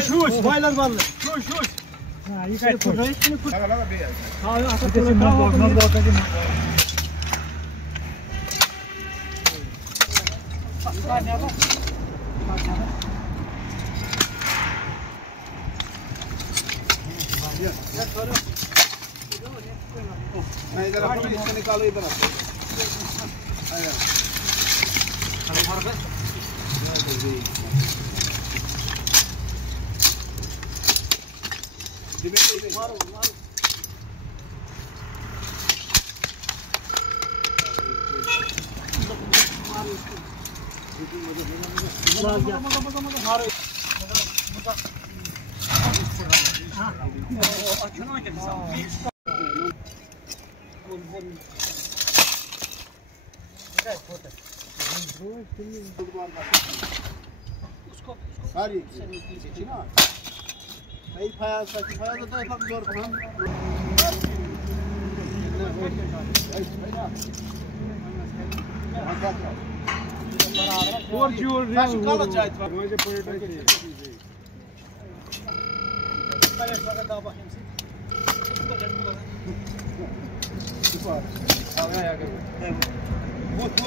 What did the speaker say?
Şuş, baylar ballı. Şuş. Ha, iyi kayıt kur. Laga be. Ha, इधर अपने इससे निकालो इधर सारी ना नहीं फाया तो इतना जोर काम और जोर काला चाय मुझे पलटा थी पहले लगा दाबा हमसे ऊपर आ गया बहुत